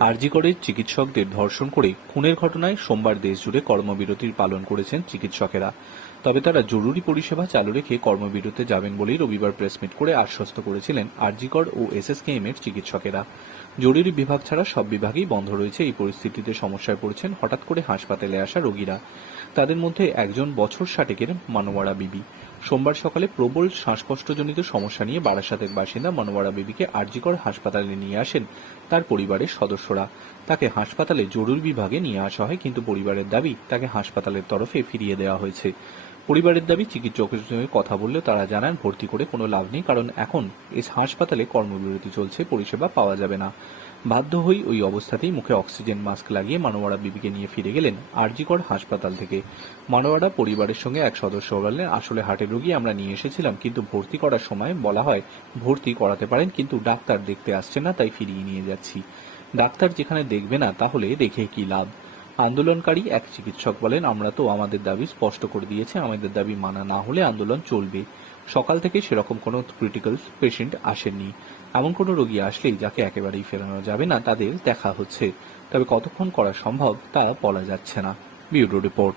আরজিকরের চিকিৎসকদের ধর্ষণ করে খুনের ঘটনায় সোমবার দেশজুড়ে কর্মবিরতির পালন করেছেন চিকিৎসকেরা। তবে তারা জরুরি পরিষেবা চালু রেখে কর্মবিরতিতে যাবেন বলেই রবিবার প্রেসমিট করে আশ্বস্ত করেছিলেন আরজিকর ও এসএসকেএম এর চিকিৎসকেরা। জরুরি বিভাগ ছাড়া সব বিভাগই বন্ধ রয়েছে এই পরিস্থিতিতে সমস্যায় পড়েছেন হঠাৎ করে হাসপাতালে আসা রোগীরা। তাদের মধ্যে একজন বছর ষাটেকের মানোয়ারা বিবি। সোমবার সকালে প্রবল শ্বাসকষ্টজনিত সমস্যা নিয়ে বারাসাতের বাসিন্দা মনোয়ারা বিবিকে আরজিকর হাসপাতালে নিয়ে আসেন তার পরিবারের সদস্যরা। তাকে হাসপাতালে জরুরি বিভাগে নিয়ে আসা হয়, কিন্তু পরিবারের দাবি তাকে হাসপাতালের তরফে ফিরিয়ে দেওয়া হয়েছে। পরিবারের দাবি, চিকিৎসকের সঙ্গে কথা বললেও তারা জানান, ভর্তি করে কোনো লাভ নেই, কারণ এখন এই হাসপাতালে কর্মবিরতি চলছে, পরিষেবা পাওয়া যাবে না। বাধ্য হই ওই অবস্থাতেই মুখে অক্সিজেন মাস্ক লাগিয়ে মানোয়ারা বিবিকে নিয়ে ফিরে গেলেন আরজিকর হাসপাতাল থেকে। মানোয়ারা পরিবারের সঙ্গে এক সদস্য বললেন আসলে হার্টের রোগী আমরা নিয়ে এসেছিলাম, কিন্তু ভর্তি করার সময় বলা হয় ভর্তি করাতে পারেন, কিন্তু ডাক্তার দেখতে আসছে না, তাই ফিরিয়ে নিয়ে যাচ্ছি। ডাক্তার যেখানে দেখবে না, তাহলে দেখে কি লাভ? আন্দোলনকারী এক চিকিৎসক বলেন, আমরা তো আমাদের দাবি স্পষ্ট করে দিয়েছে, আমাদের দাবি মানা না হলে আন্দোলন চলবে। সকাল থেকে সেরকম কোনো ক্রিটিক্যাল পেশেন্ট আসেননি। এমন কোনো রোগী আসলেই যাকে একেবারেই ফেরানো যাবে না, তাদের দেখা হচ্ছে। তবে কতক্ষণ করা সম্ভব তা বলা যাচ্ছে না। Bureau report.